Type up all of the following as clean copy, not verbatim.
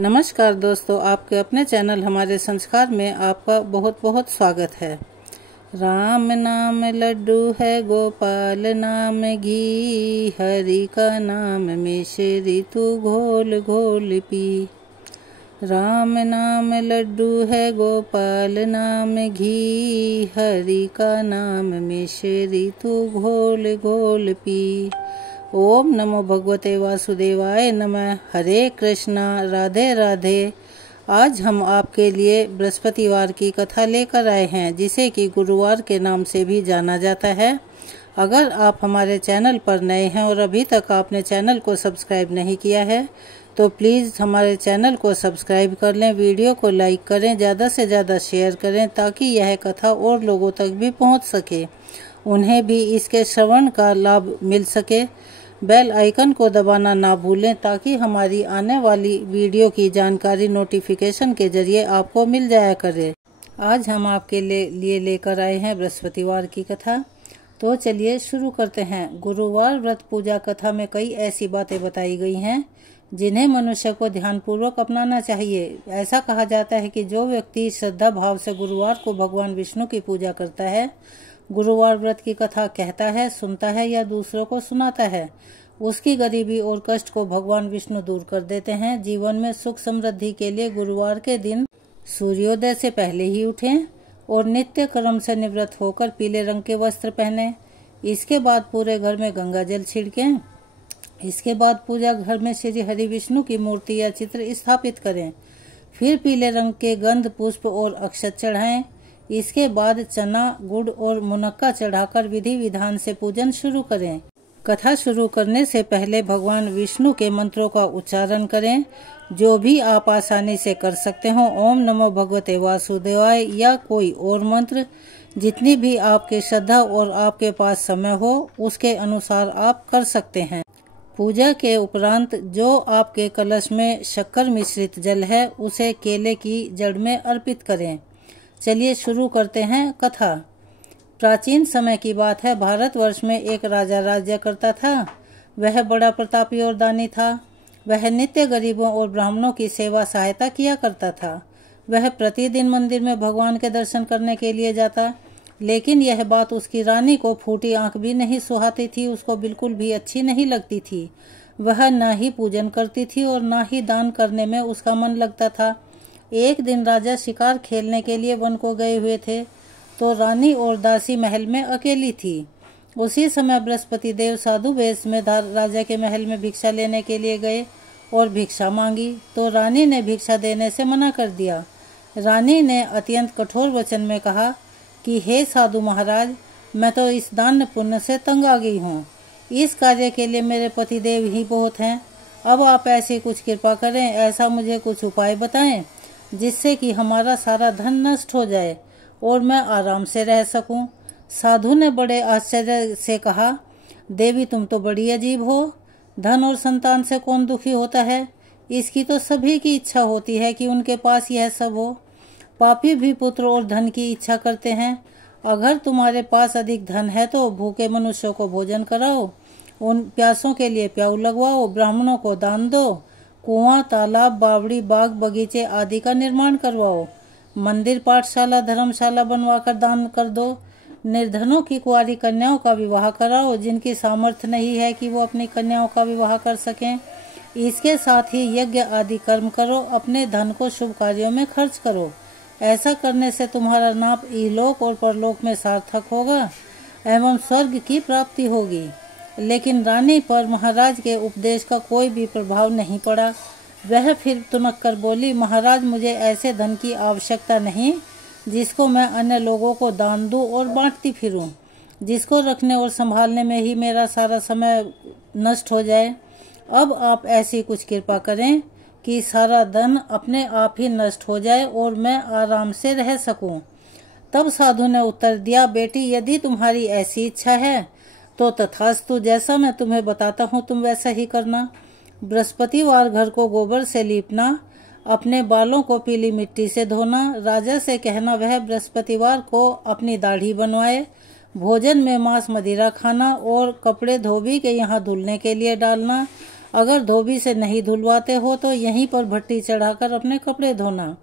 नमस्कार दोस्तों, आपके अपने चैनल हमारे संस्कार में आपका बहुत बहुत स्वागत है। राम नाम लड्डू है, गोपाल नाम घी, हरि का नाम मिश्री तू घोल घोल पी। राम नाम लड्डू है, गोपाल नाम घी, हरि का नाम मिश्री तू घोल घोल पी। ओम नमो भगवते वासुदेवाय नमः। हरे कृष्णा, राधे राधे। आज हम आपके लिए बृहस्पतिवार की कथा लेकर आए हैं, जिसे कि गुरुवार के नाम से भी जाना जाता है। अगर आप हमारे चैनल पर नए हैं और अभी तक आपने चैनल को सब्सक्राइब नहीं किया है तो प्लीज़ हमारे चैनल को सब्सक्राइब कर लें, वीडियो को लाइक करें, ज़्यादा से ज़्यादा शेयर करें ताकि यह कथा और लोगों तक भी पहुंच सके, उन्हें भी इसके श्रवण का लाभ मिल सके। बेल आइकन को दबाना ना भूलें ताकि हमारी आने वाली वीडियो की जानकारी नोटिफिकेशन के जरिए आपको मिल जाया करे। आज हम आपके लिए लेकर आए हैं बृहस्पतिवार की कथा। तो चलिए शुरू करते हैं। गुरुवार व्रत पूजा कथा में कई ऐसी बातें बताई गई हैं जिन्हें मनुष्य को ध्यानपूर्वक अपनाना चाहिए। ऐसा कहा जाता है कि जो व्यक्ति श्रद्धा भाव से गुरुवार को भगवान विष्णु की पूजा करता है, गुरुवार व्रत की कथा कहता है, सुनता है या दूसरों को सुनाता है, उसकी गरीबी और कष्ट को भगवान विष्णु दूर कर देते हैं। जीवन में सुख समृद्धि के लिए गुरुवार के दिन सूर्योदय से पहले ही उठें और नित्य कर्म से निवृत्त होकर पीले रंग के वस्त्र पहने। इसके बाद पूरे घर में गंगा जल छिड़कें। इसके बाद पूजा घर में श्री हरि विष्णु की मूर्ति या चित्र स्थापित करें। फिर पीले रंग के गंध, पुष्प और अक्षत चढ़ाएं। इसके बाद चना, गुड़ और मुनक्का चढ़ाकर विधि विधान से पूजन शुरू करें। कथा शुरू करने से पहले भगवान विष्णु के मंत्रों का उच्चारण करें, जो भी आप आसानी से कर सकते हो। ओम नमो भगवते वासुदेवाय या कोई और मंत्र, जितनी भी आपकी श्रद्धा और आपके पास समय हो उसके अनुसार आप कर सकते हैं। पूजा के उपरांत जो आपके कलश में शक्कर मिश्रित जल है उसे केले की जड़ में अर्पित करें। चलिए शुरू करते हैं कथा। प्राचीन समय की बात है। भारतवर्ष में एक राजा राज्य करता था। वह बड़ा प्रतापी और दानी था। वह नित्य गरीबों और ब्राह्मणों की सेवा सहायता किया करता था। वह प्रतिदिन मंदिर में भगवान के दर्शन करने के लिए जाता, लेकिन यह बात उसकी रानी को फूटी आंख भी नहीं सुहाती थी। उसको बिल्कुल भी अच्छी नहीं लगती थी। वह न ही पूजन करती थी और न ही दान करने में उसका मन लगता था। एक दिन राजा शिकार खेलने के लिए वन को गए हुए थे, तो रानी और दासी महल में अकेली थी। उसी समय बृहस्पति देव साधु वेश में राजा के महल में भिक्षा लेने के लिए गए और भिक्षा मांगी, तो रानी ने भिक्षा देने से मना कर दिया। रानी ने अत्यंत कठोर वचन में कहा कि हे साधु महाराज, मैं तो इस दान पुण्य से तंग आ गई हूँ। इस कार्य के लिए मेरे पतिदेव ही बहुत हैं। अब आप ऐसी कुछ कृपा करें, ऐसा मुझे कुछ उपाय बताएं जिससे कि हमारा सारा धन नष्ट हो जाए और मैं आराम से रह सकूं। साधु ने बड़े आश्चर्य से कहा, देवी तुम तो बड़ी अजीब हो। धन और संतान से कौन दुखी होता है? इसकी तो सभी की इच्छा होती है कि उनके पास यह सब हो। पापी भी पुत्र और धन की इच्छा करते हैं। अगर तुम्हारे पास अधिक धन है तो भूखे मनुष्यों को भोजन कराओ, उन प्यासों के लिए प्याऊ लगवाओ, ब्राह्मणों को दान दो, कुआं, तालाब, बावड़ी, बाग, बगीचे आदि का निर्माण करवाओ, मंदिर, पाठशाला, धर्मशाला बनवाकर दान कर दो। निर्धनों की कुंवारी कन्याओं का विवाह कराओ, जिनकी सामर्थ्य नहीं है कि वो अपनी कन्याओं का विवाह कर सकें। इसके साथ ही यज्ञ आदि कर्म करो, अपने धन को शुभ कार्यों में खर्च करो। ऐसा करने से तुम्हारा नाम इहलोक और परलोक में सार्थक होगा एवं स्वर्ग की प्राप्ति होगी। लेकिन रानी पर महाराज के उपदेश का कोई भी प्रभाव नहीं पड़ा। वह फिर तुनक कर बोली, महाराज मुझे ऐसे धन की आवश्यकता नहीं जिसको मैं अन्य लोगों को दान दूं और बांटती फिरूं, जिसको रखने और संभालने में ही मेरा सारा समय नष्ट हो जाए। अब आप ऐसी कुछ कृपा करें कि सारा धन अपने आप ही नष्ट हो जाए और मैं आराम से रह सकूं। तब साधु ने उत्तर दिया, बेटी यदि तुम्हारी ऐसी इच्छा है तो तथास्तु, जैसा मैं तुम्हें बताता हूँ तुम वैसा ही करना। बृहस्पतिवार घर को गोबर से लीपना, अपने बालों को पीली मिट्टी से धोना, राजा से कहना वह बृहस्पतिवार को अपनी दाढ़ी बनवाए, भोजन में मांस मदिरा खाना और कपड़े धोबी के यहाँ धुलने के लिए डालना, अगर धोबी से नहीं धुलवाते हो तो यहीं पर भट्टी चढ़ाकर अपने कपड़े धोना।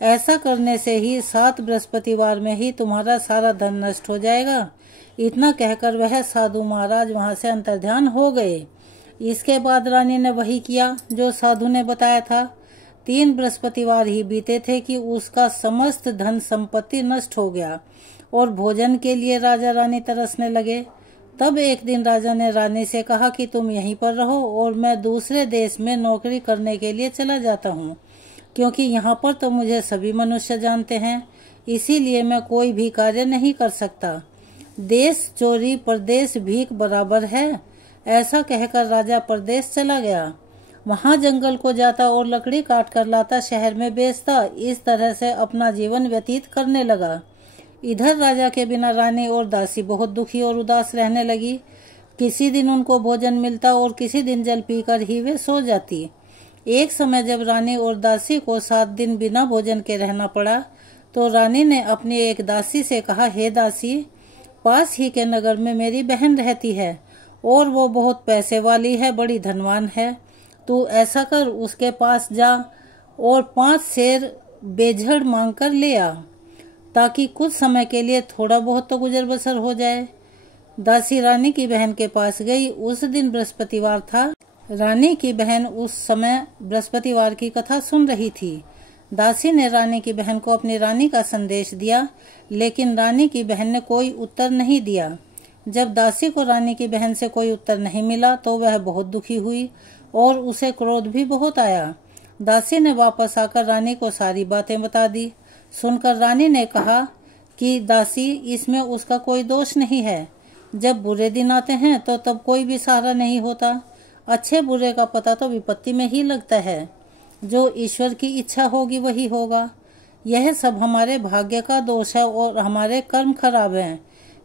ऐसा करने से ही 7 बृहस्पतिवार में ही तुम्हारा सारा धन नष्ट हो जाएगा। इतना कहकर वह साधु महाराज वहां से अंतर्ध्यान हो गए। इसके बाद रानी ने वही किया जो साधु ने बताया था। 3 बृहस्पतिवार ही बीते थे कि उसका समस्त धन संपत्ति नष्ट हो गया और भोजन के लिए राजा रानी तरसने लगे। तब एक दिन राजा ने रानी से कहा कि तुम यहीं पर रहो और मैं दूसरे देश में नौकरी करने के लिए चला जाता हूँ, क्योंकि यहाँ पर तो मुझे सभी मनुष्य जानते हैं, इसीलिए मैं कोई भी कार्य नहीं कर सकता। देश चोरी परदेश भीख बराबर है। ऐसा कहकर राजा परदेश चला गया। वहाँ जंगल को जाता और लकड़ी काट कर लाता, शहर में बेचता। इस तरह से अपना जीवन व्यतीत करने लगा। इधर राजा के बिना रानी और दासी बहुत दुखी और उदास रहने लगी। किसी दिन उनको भोजन मिलता और किसी दिन जल पीकर ही वे सो जाती। एक समय जब रानी और दासी को 7 दिन बिना भोजन के रहना पड़ा तो रानी ने अपनी एक दासी से कहा, हे दासी, पास ही के नगर में मेरी बहन रहती है और वो बहुत पैसे वाली है, बड़ी धनवान है। तू ऐसा कर, उसके पास जा और 5 सेर बेझड़ मांग कर ले आ, ताकि कुछ समय के लिए थोड़ा बहुत तो गुजर बसर हो जाए। दासी रानी की बहन के पास गई। उस दिन बृहस्पतिवार था। रानी की बहन उस समय बृहस्पतिवार की कथा सुन रही थी। दासी ने रानी की बहन को अपनी रानी का संदेश दिया, लेकिन रानी की बहन ने कोई उत्तर नहीं दिया। जब दासी को रानी की बहन से कोई उत्तर नहीं मिला तो वह बहुत दुखी हुई और उसे क्रोध भी बहुत आया। दासी ने वापस आकर रानी को सारी बातें बता दी। सुनकर रानी ने कहा कि दासी, इसमें उसका कोई दोष नहीं है। जब बुरे दिन आते हैं तो तब कोई भी सहारा नहीं होता। अच्छे बुरे का पता तो विपत्ति में ही लगता है। जो ईश्वर की इच्छा होगी वही होगा। यह सब हमारे भाग्य का दोष है और हमारे कर्म खराब हैं।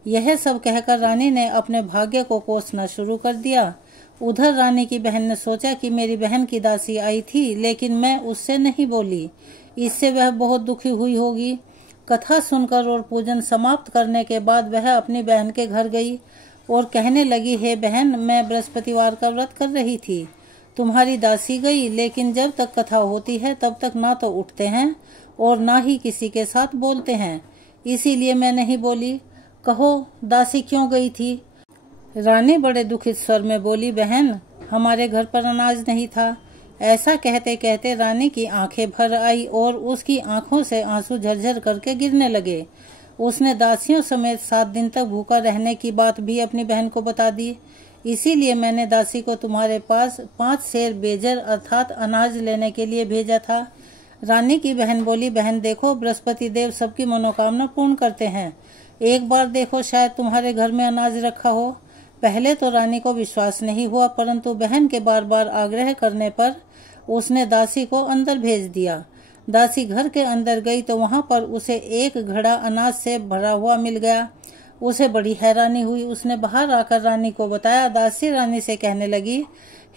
यह सब कहकर रानी ने अपने भाग्य को कोसना शुरू कर दिया। उधर रानी की बहन ने सोचा कि मेरी बहन की दासी आई थी, लेकिन मैं उससे नहीं बोली, इससे वह बहुत दुखी हुई होगी। कथा सुनकर और पूजन समाप्त करने के बाद वह अपनी बहन के घर गई और कहने लगी, हे बहन, मैं बृहस्पतिवार का व्रत कर रही थी। तुम्हारी दासी गई, लेकिन जब तक कथा होती है तब तक ना तो उठते हैं और ना ही किसी के साथ बोलते हैं, इसीलिए मैं नहीं बोली। कहो, दासी क्यों गई थी? रानी बड़े दुखित स्वर में बोली, बहन, हमारे घर पर अनाज नहीं था। ऐसा कहते कहते रानी की आंखें भर आई और उसकी आंखों से आंसू झरझर करके गिरने लगे। उसने दासियों समेत 7 दिन तक भूखा रहने की बात भी अपनी बहन को बता दी। इसीलिए मैंने दासी को तुम्हारे पास 5 सेर बेजर अर्थात अनाज लेने के लिए भेजा था। रानी की बहन बोली, बहन देखो, बृहस्पति देव सबकी मनोकामना पूर्ण करते हैं। एक बार देखो, शायद तुम्हारे घर में अनाज रखा हो। पहले तो रानी को विश्वास नहीं हुआ, परंतु बहन के बार बार आग्रह करने पर उसने दासी को अंदर भेज दिया। दासी घर के अंदर गई तो वहां पर उसे एक घड़ा अनाज से भरा हुआ मिल गया। उसे बड़ी हैरानी हुई। उसने बाहर आकर रानी को बताया। दासी रानी से कहने लगी,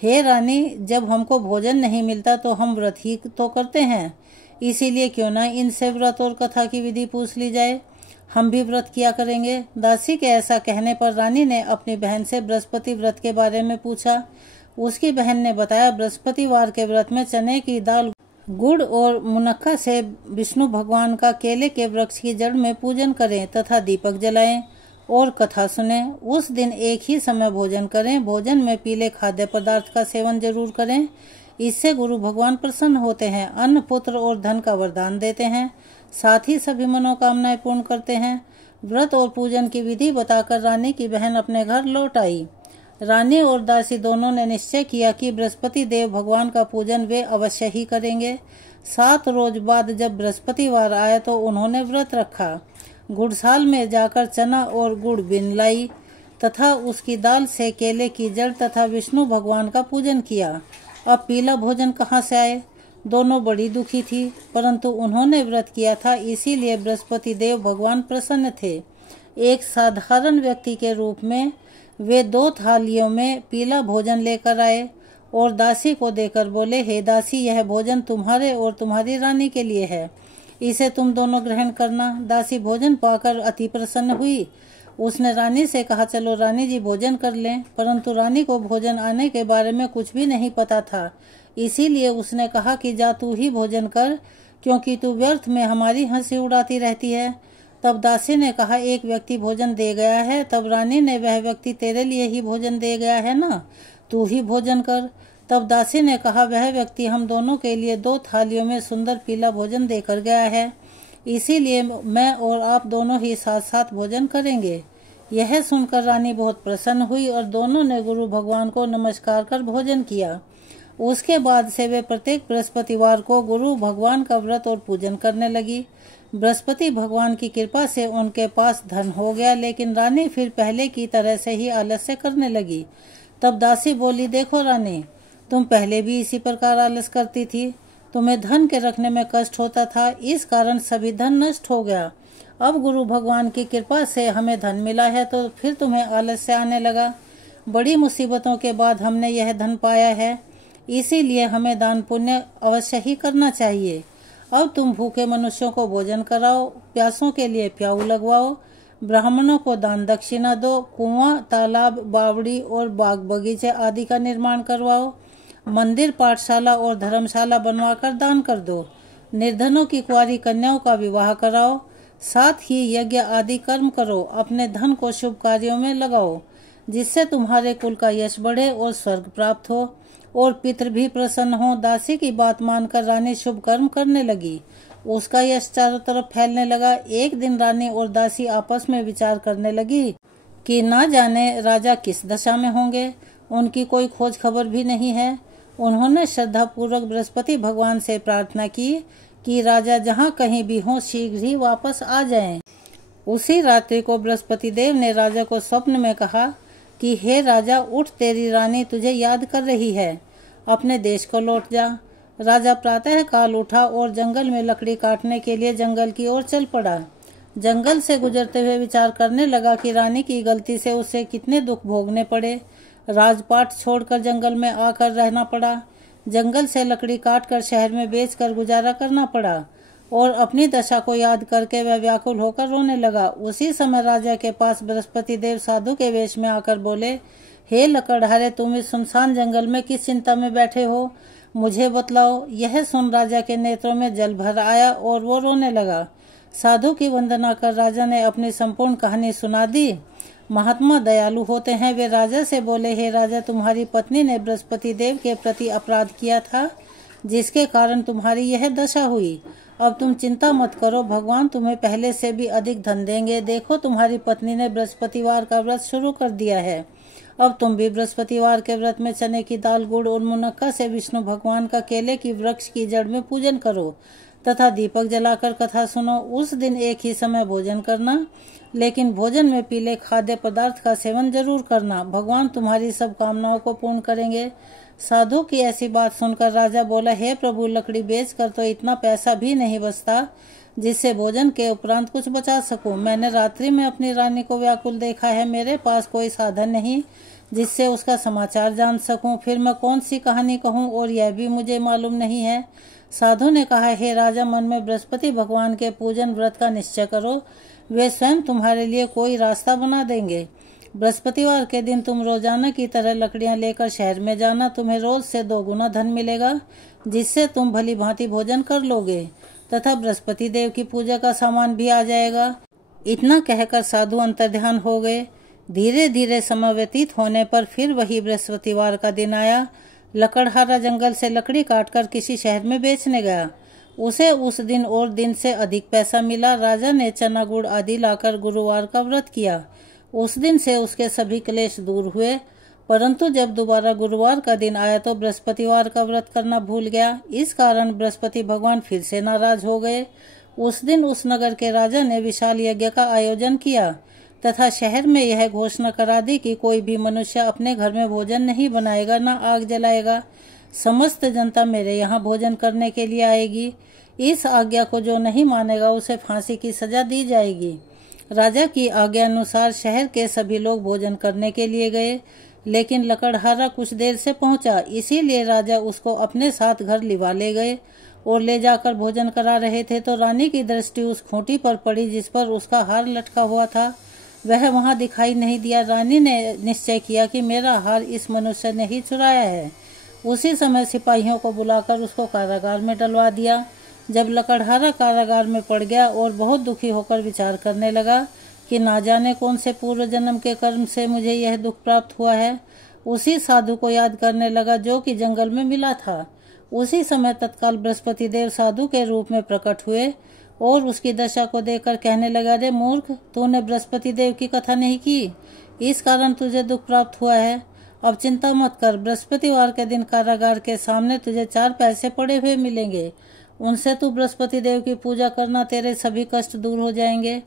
हे रानी, जब हमको भोजन नहीं मिलता तो हम व्रत ही तो करते हैं, इसीलिए क्यों ना इनसे व्रत और कथा की विधि पूछ ली जाए, हम भी व्रत किया करेंगे। दासी के ऐसा कहने पर रानी ने अपनी बहन से बृहस्पति व्रत के बारे में पूछा। उसकी बहन ने बताया, बृहस्पतिवार के व्रत में चने की दाल, गुड़ और मुनक्का से विष्णु भगवान का केले के वृक्ष की जड़ में पूजन करें तथा दीपक जलाएं और कथा सुने। उस दिन एक ही समय भोजन करें। भोजन में पीले खाद्य पदार्थ का सेवन जरूर करें, इससे गुरु भगवान प्रसन्न होते हैं, अन्न, पुत्र और धन का वरदान देते हैं, साथ ही सभी मनोकामनाएं पूर्ण करते हैं। व्रत और पूजन की विधि बताकर रानी की बहन अपने घर लौट आई। रानी और दासी दोनों ने निश्चय किया कि बृहस्पति देव भगवान का पूजन वे अवश्य ही करेंगे। 7 रोज बाद जब बृहस्पतिवार आया तो उन्होंने व्रत रखा। गुड़साल में जाकर चना और गुड़ बिन लाई तथा उसकी दाल से केले की जड़ तथा विष्णु भगवान का पूजन किया। अब पीला भोजन कहाँ से आए? दोनों बड़ी दुखी थी, परंतु उन्होंने व्रत किया था, इसीलिए बृहस्पति देव भगवान प्रसन्न थे। एक साधारण व्यक्ति के रूप में वे 2 थालियों में पीला भोजन लेकर आए और दासी को देकर बोले, हे दासी, यह भोजन तुम्हारे और तुम्हारी रानी के लिए है, इसे तुम दोनों ग्रहण करना। दासी भोजन पाकर अति प्रसन्न हुई उसने रानी से कहा, चलो रानी जी भोजन कर लें। परंतु रानी को भोजन आने के बारे में कुछ भी नहीं पता था, इसीलिए उसने कहा कि जा तू ही भोजन कर, क्योंकि तू व्यर्थ में हमारी हंसी उड़ाती रहती है। तब दासी ने कहा, एक व्यक्ति भोजन दे गया है। तब रानी ने, वह व्यक्ति तेरे लिए ही भोजन दे गया है ना, तू ही भोजन कर। तब दासी ने कहा, वह व्यक्ति हम दोनों के लिए 2 थालियों में सुंदर पीला भोजन देकर गया है, इसीलिए मैं और आप दोनों ही साथ साथ भोजन करेंगे। यह सुनकर रानी बहुत प्रसन्न हुई और दोनों ने गुरु भगवान को नमस्कार कर भोजन किया। उसके बाद से वे प्रत्येक बृहस्पतिवार को गुरु भगवान का व्रत और पूजन करने लगी। बृहस्पति भगवान की कृपा से उनके पास धन हो गया, लेकिन रानी फिर पहले की तरह से ही आलस्य करने लगी। तब दासी बोली, देखो रानी, तुम पहले भी इसी प्रकार आलस करती थी, तुम्हें धन के रखने में कष्ट होता था, इस कारण सभी धन नष्ट हो गया। अब गुरु भगवान की कृपा से हमें धन मिला है, तो फिर तुम्हें आलस्य आने लगा। बड़ी मुसीबतों के बाद हमने यह धन पाया है, इसीलिए हमें दान पुण्य अवश्य ही करना चाहिए। अब तुम भूखे मनुष्यों को भोजन कराओ, प्यासों के लिए प्याऊ लगवाओ, ब्राह्मणों को दान दक्षिणा दो, कुआं, तालाब, बावड़ी और बाग बगीचे आदि का निर्माण करवाओ, मंदिर, पाठशाला और धर्मशाला बनवाकर दान कर दो, निर्धनों की कुंवारी कन्याओं का विवाह कराओ, साथ ही यज्ञ आदि कर्म करो, अपने धन को शुभ कार्यों में लगाओ, जिससे तुम्हारे कुल का यश बढ़े और स्वर्ग प्राप्त हो और पितृ भी प्रसन्न हो। दासी की बात मानकर रानी शुभ कर्म करने लगी। उसका यश चारों तरफ फैलने लगा। एक दिन रानी और दासी आपस में विचार करने लगी कि ना जाने राजा किस दशा में होंगे, उनकी कोई खोज खबर भी नहीं है। उन्होंने श्रद्धा पूर्वक बृहस्पति भगवान से प्रार्थना की कि राजा जहाँ कहीं भी हों शीघ्र ही वापस आ जाएं। उसी रात्रि को बृहस्पति देव ने राजा को स्वप्न में कहा कि हे राजा, उठ, तेरी रानी तुझे याद कर रही है, अपने देश को लौट जा। राजा प्रातः काल उठा और जंगल में लकड़ी काटने के लिए जंगल की ओर चल पड़ा। जंगल से गुजरते हुए विचार करने लगा कि रानी की गलती से उसे कितने दुख भोगने पड़े। राजपाट छोड़कर जंगल में आकर रहना पड़ा, जंगल से लकड़ी काटकर शहर में बेचकर गुजारा करना पड़ा और अपनी दशा को याद करके वह व्याकुल होकर रोने लगा। उसी समय राजा के पास बृहस्पति देव साधु के वेश में आकर बोले, हे लकड़हारे, तुम इस सुनसान जंगल में किस चिंता में बैठे हो, मुझे बतलाओ। यह सुन राजा के नेत्रों में जल भर आया और वो रोने लगा। साधु की वंदना कर राजा ने अपनी संपूर्ण कहानी सुना दी। महात्मा दयालु होते हैं। वे राजा से बोले, हे राजा, तुम्हारी पत्नी ने बृहस्पति देव के प्रति अपराध किया था, जिसके कारण तुम्हारी यह दशा हुई। अब तुम चिंता मत करो, भगवान तुम्हें पहले से भी अधिक धन देंगे। देखो, तुम्हारी पत्नी ने बृहस्पतिवार का व्रत शुरू कर दिया है। अब तुम भी बृहस्पतिवार के व्रत में चने की दाल, गुड़ और मुनक्का से विष्णु भगवान का केले की वृक्ष की जड़ में पूजन करो तथा दीपक जलाकर कथा सुनो। उस दिन एक ही समय भोजन करना, लेकिन भोजन में पीले खाद्य पदार्थ का सेवन जरूर करना। भगवान तुम्हारी सब कामनाओं को पूर्ण करेंगे। साधु की ऐसी बात सुनकर राजा बोला, हे प्रभु, लकड़ी बेचकर तो इतना पैसा भी नहीं बचता जिससे भोजन के उपरांत कुछ बचा सकूं। मैंने रात्रि में अपनी रानी को व्याकुल देखा है। मेरे पास कोई साधन नहीं जिससे उसका समाचार जान सकूं। फिर मैं कौन सी कहानी कहूं, और यह भी मुझे मालूम नहीं है। साधु ने कहा, हे राजा, मन में बृहस्पति भगवान के पूजन व्रत का निश्चय करो, वे स्वयं तुम्हारे लिए कोई रास्ता बना देंगे। बृहस्पतिवार के दिन तुम रोजाना की तरह लकड़ियां लेकर शहर में जाना। तुम्हें रोज से 2 गुना धन मिलेगा, जिससे तुम भली भांति भोजन कर लोगे तथा बृहस्पति देव की पूजा का सामान भी आ जाएगा। इतना कहकर साधु अंतर्ध्यान हो गए। धीरे धीरे समय व्यतीत होने पर फिर वही बृहस्पतिवार का दिन आया। लकड़हारा जंगल से लकड़ी काटकर किसी शहर में बेचने गया। उसे उस दिन और दिन से अधिक पैसा मिला। राजा ने चना गुड़ आदि लाकर गुरुवार का व्रत किया। उस दिन से उसके सभी क्लेश दूर हुए। परंतु जब दोबारा गुरुवार का दिन आया तो बृहस्पतिवार का व्रत करना भूल गया। इस कारण बृहस्पति भगवान फिर से नाराज हो गए। उस दिन उस नगर के राजा ने विशाल यज्ञ का आयोजन किया तथा शहर में यह घोषणा करा दी कि कोई भी मनुष्य अपने घर में भोजन नहीं बनाएगा, न आग जलाएगा। समस्त जनता मेरे यहाँ भोजन करने के लिए आएगी। इस आज्ञा को जो नहीं मानेगा उसे फांसी की सजा दी जाएगी। राजा की आज्ञा अनुसार शहर के सभी लोग भोजन करने के लिए गए, लेकिन लकड़हारा कुछ देर से पहुंचा। इसीलिए राजा उसको अपने साथ घर लिवा ले गए और ले जाकर भोजन करा रहे थे तो रानी की दृष्टि उस खूंटी पर पड़ी जिस पर उसका हार लटका हुआ था। वह वहां दिखाई नहीं दिया। रानी ने निश्चय किया कि मेरा हार इस मनुष्य ने ही चुराया है। उसी समय सिपाहियों को बुलाकर उसको कारागार में डलवा दिया। जब लकड़हारा कारागार में पड़ गया और बहुत दुखी होकर विचार करने लगा कि ना जाने कौन से पूर्व जन्म के कर्म से मुझे यह दुख प्राप्त हुआ है, उसी साधु को याद करने लगा जो कि जंगल में मिला था। उसी समय तत्काल बृहस्पति देव साधु के रूप में प्रकट हुए और उसकी दशा को देखकर कहने लगा, रे मूर्ख, तूने बृहस्पति देव की कथा नहीं की, इस कारण तुझे दुख प्राप्त हुआ है। अब चिंता मत कर, बृहस्पतिवार के दिन कारागार के सामने तुझे 4 पैसे पड़े हुए मिलेंगे। उनसे तू बृहस्पति देव की पूजा करना, तेरे सभी कष्ट दूर हो जाएंगे।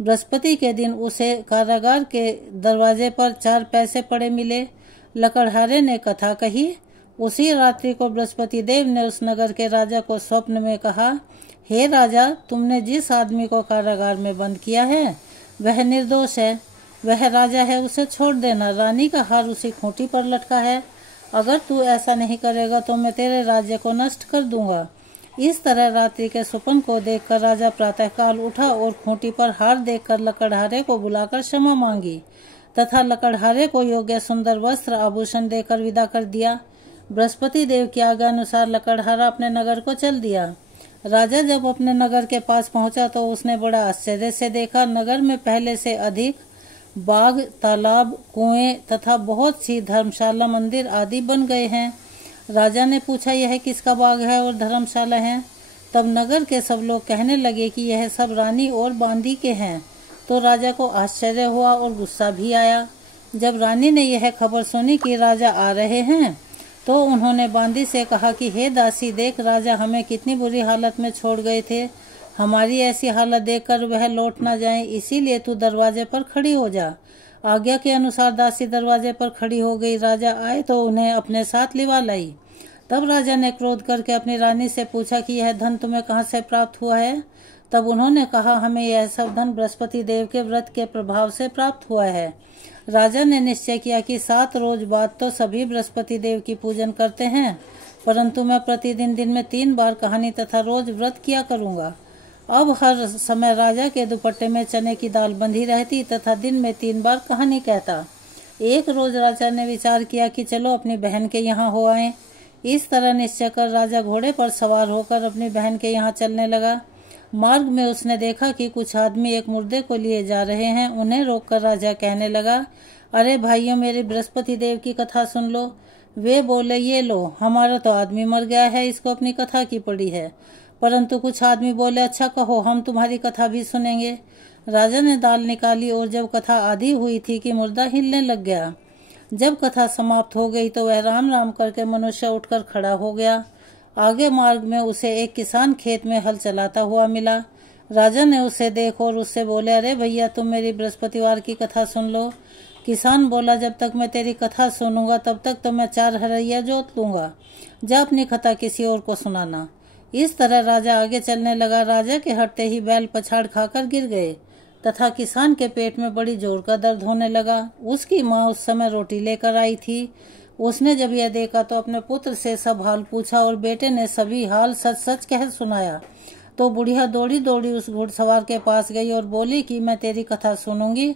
बृहस्पति के दिन उसे कारागार के दरवाजे पर 4 पैसे पड़े मिले। लकड़हारे ने कथा कही। उसी रात्रि को बृहस्पति देव ने उस नगर के राजा को स्वप्न में कहा, हे राजा, तुमने जिस आदमी को कारागार में बंद किया है वह निर्दोष है, वह राजा है, उसे छोड़ देना। रानी का हार उसी खूंटी पर लटका है। अगर तू ऐसा नहीं करेगा तो मैं तेरे राज्य को नष्ट कर दूंगा। इस तरह रात्रि के स्वप्न को देखकर राजा प्रातःकाल उठा और खूंटी पर हार देखकर लकड़हारे को बुलाकर क्षमा मांगी तथा लकड़हारे को योग्य सुंदर वस्त्र आभूषण देकर विदा कर दिया। बृहस्पति देव की आज्ञा अनुसार लकड़हारा अपने नगर को चल दिया। राजा जब अपने नगर के पास पहुंचा तो उसने बड़ा आश्चर्य से देखा, नगर में पहले से अधिक बाग, तालाब, कुएं तथा बहुत सी धर्मशाला, मंदिर आदि बन गए हैं। राजा ने पूछा, यह किसका बाग है और धर्मशाला है? तब नगर के सब लोग कहने लगे कि यह सब रानी और बांदी के हैं। तो राजा को आश्चर्य हुआ और गुस्सा भी आया। जब रानी ने यह खबर सुनी कि राजा आ रहे हैं तो उन्होंने बांदी से कहा कि हे दासी, देख राजा हमें कितनी बुरी हालत में छोड़ गए थे। हमारी ऐसी हालत देखकर वह लौट ना जाए, इसीलिए तू दरवाजे पर खड़ी हो जा। आज्ञा के अनुसार दासी दरवाजे पर खड़ी हो गई। राजा आए तो उन्हें अपने साथ लिवा लाई। तब राजा ने क्रोध करके अपनी रानी से पूछा कि यह धन तुम्हें कहाँ से प्राप्त हुआ है? तब उन्होंने कहा, हमें यह सब धन बृहस्पति देव के व्रत के प्रभाव से प्राप्त हुआ है। राजा ने निश्चय किया कि 7 रोज बाद तो सभी बृहस्पति देव की पूजन करते हैं, परंतु मैं प्रतिदिन दिन में 3 बार कहानी तथा रोज व्रत किया करूंगा। अब हर समय राजा के दुपट्टे में चने की दाल बंधी रहती तथा दिन में 3 बार कहानी कहता। एक रोज राजा ने विचार किया कि चलो अपनी बहन के यहाँ हो आए। इस तरह निश्चय कर राजा घोड़े पर सवार होकर अपनी बहन के यहाँ चलने लगा। मार्ग में उसने देखा कि कुछ आदमी एक मुर्दे को लिए जा रहे हैं। उन्हें रोककर राजा कहने लगा, अरे भाइयों, मेरी बृहस्पति देव की कथा सुन लो। वे बोले, ये लो, हमारा तो आदमी मर गया है, इसको अपनी कथा की पड़ी है। परंतु कुछ आदमी बोले, अच्छा कहो, हम तुम्हारी कथा भी सुनेंगे। राजा ने दाल निकाली और जब कथा आधी हुई थी कि मुर्दा हिलने लग गया। जब कथा समाप्त हो गई तो वह राम राम करके मनुष्य उठकर खड़ा हो गया। आगे मार्ग में उसे एक किसान खेत में हल चलाता हुआ मिला। राजा ने उसे देखा और उससे बोले, अरे भैया, तुम मेरी बृहस्पतिवार की कथा सुन लो। किसान बोला, जब तक मैं तेरी कथा सुनूंगा तब तक तो मैं 4 हरैया जोत लूंगा। जा अपनी कथा किसी और को सुनाना। इस तरह राजा आगे चलने लगा। राजा के हटते ही बैल पछाड़ खाकर गिर गए तथा किसान के पेट में बड़ी जोर का दर्द होने लगा। उसकी माँ उस समय रोटी लेकर आई थी। उसने जब यह देखा तो अपने पुत्र से सब हाल पूछा और बेटे ने सभी हाल सच सच कह सुनाया। तो बुढ़िया दौड़ी दौड़ी उस घुड़सवार के पास गई और बोली कि मैं तेरी कथा सुनूंगी,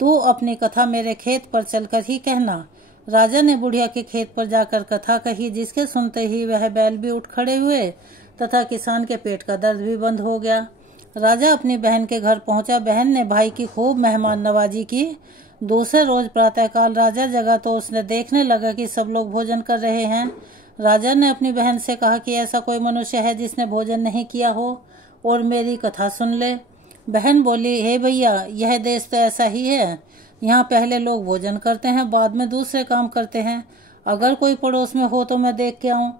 तू अपनी कथा मेरे खेत पर चलकर ही कहना। राजा ने बुढ़िया के खेत पर जाकर कथा कही, जिसके सुनते ही वह बैल भी उठ खड़े हुए तथा किसान के पेट का दर्द भी बंद हो गया। राजा अपनी बहन के घर पहुंचा। बहन ने भाई की खूब मेहमान नवाजी की। दूसरे रोज प्रातःकाल राजा जगा तो उसने देखने लगा कि सब लोग भोजन कर रहे हैं। राजा ने अपनी बहन से कहा कि ऐसा कोई मनुष्य है जिसने भोजन नहीं किया हो और मेरी कथा सुन ले। बहन बोली, हे भैया, यह देश तो ऐसा ही है। यहाँ पहले लोग भोजन करते हैं, बाद में दूसरे काम करते हैं। अगर कोई पड़ोस में हो तो मैं देख के आऊं।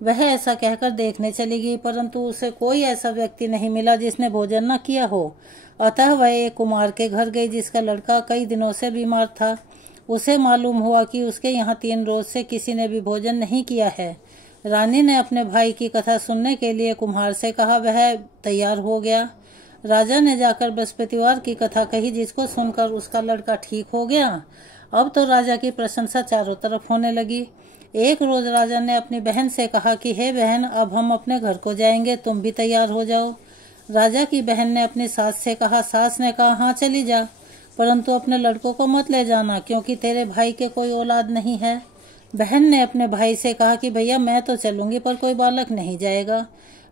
वह ऐसा कहकर देखने चली गई, परंतु उसे कोई ऐसा व्यक्ति नहीं मिला जिसने भोजन न किया हो। अतः वह एक कुमार के घर गई जिसका लड़का कई दिनों से बीमार था। उसे मालूम हुआ कि उसके यहाँ 3 रोज से किसी ने भी भोजन नहीं किया है। रानी ने अपने भाई की कथा सुनने के लिए कुम्हार से कहा। वह तैयार हो गया। राजा ने जाकर बृहस्पतिवार की कथा कही, जिसको सुनकर उसका लड़का ठीक हो गया। अब तो राजा की प्रशंसा चारों तरफ होने लगी। एक रोज राजा ने अपनी बहन से कहा कि हे बहन, अब हम अपने घर को जाएंगे, तुम भी तैयार हो जाओ। राजा की बहन ने अपनी सास से कहा। सास ने कहा, हाँ चली जा। परंतु अपने लड़कों को मत ले जाना, क्योंकि तेरे भाई के कोई औलाद नहीं है। बहन ने अपने भाई से कहा कि भैया मैं तो चलूंगी, पर कोई बालक नहीं जाएगा।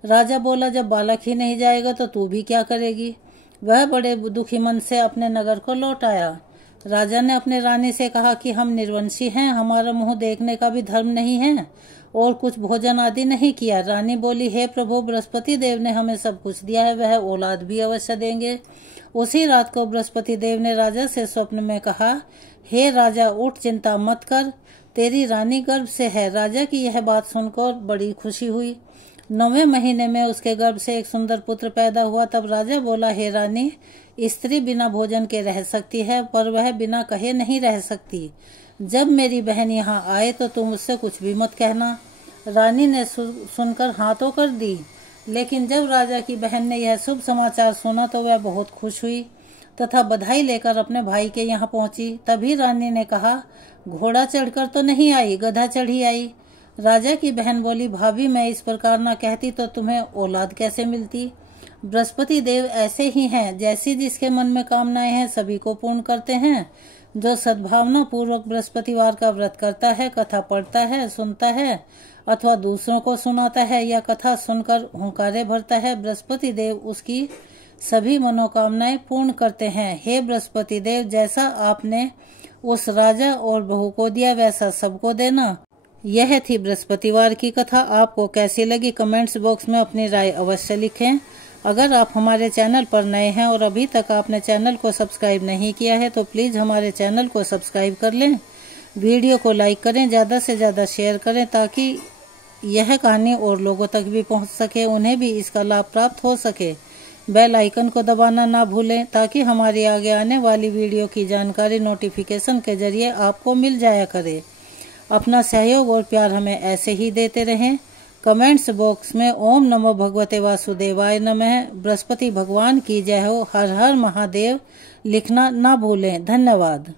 राजा बोला, जब बालक ही नहीं जाएगा तो तू भी क्या करेगी। वह बड़े दुखी मन से अपने नगर को लौट आया। राजा ने अपने रानी से कहा कि हम निर्वंशी हैं, हमारा मुंह देखने का भी धर्म नहीं है और कुछ भोजन आदि नहीं किया। रानी बोली, हे प्रभु, बृहस्पति देव ने हमें सब कुछ दिया है, वह औलाद भी अवश्य देंगे। उसी रात को बृहस्पति देव ने राजा से स्वप्न में कहा, हे राजा, उठ, चिंता मत कर, तेरी रानी गर्भ से है। राजा की यह बात सुनकर बड़ी खुशी हुई। 9वें महीने में उसके गर्भ से एक सुंदर पुत्र पैदा हुआ। तब राजा बोला, हे रानी, स्त्री बिना भोजन के रह सकती है, पर वह बिना कहे नहीं रह सकती। जब मेरी बहन यहाँ आए तो तुम उससे कुछ भी मत कहना। रानी ने सुनकर हाँ तो कर दी, लेकिन जब राजा की बहन ने यह शुभ समाचार सुना तो वह बहुत खुश हुई तथा बधाई लेकर अपने भाई के यहाँ पहुंची। तभी रानी ने कहा, घोड़ा चढ़कर तो नहीं आई, गधा चढ़ी आई। राजा की बहन बोली, भाभी, मैं इस प्रकार न कहती तो तुम्हें औलाद कैसे मिलती। बृहस्पति देव ऐसे ही हैं, जैसी जिसके मन में कामनाएं हैं सभी को पूर्ण करते हैं। जो सद्भावना पूर्वक बृहस्पतिवार का व्रत करता है, कथा पढ़ता है, सुनता है अथवा दूसरों को सुनाता है या कथा सुनकर हुंकारे भरता है, बृहस्पति देव उसकी सभी मनोकामनाएं पूर्ण करते हैं। हे बृहस्पति देव, जैसा आपने उस राजा और बहू को दिया वैसा सबको देना। यह थी बृहस्पतिवार की कथा। आपको कैसी लगी कमेंट्स बॉक्स में अपनी राय अवश्य लिखें। अगर आप हमारे चैनल पर नए हैं और अभी तक आपने चैनल को सब्सक्राइब नहीं किया है तो प्लीज़ हमारे चैनल को सब्सक्राइब कर लें। वीडियो को लाइक करें, ज़्यादा से ज़्यादा शेयर करें ताकि यह कहानी और लोगों तक भी पहुंच सके, उन्हें भी इसका लाभ प्राप्त हो सके। बेल आइकन को दबाना ना भूलें ताकि हमारी आगे आने वाली वीडियो की जानकारी नोटिफिकेशन के जरिए आपको मिल जाया करे। अपना सहयोग और प्यार हमें ऐसे ही देते रहें। कमेंट्स बॉक्स में ओम नमो भगवते वासुदेवाय नमः, बृहस्पति भगवान की जय हो, हर हर महादेव लिखना ना भूलें। धन्यवाद।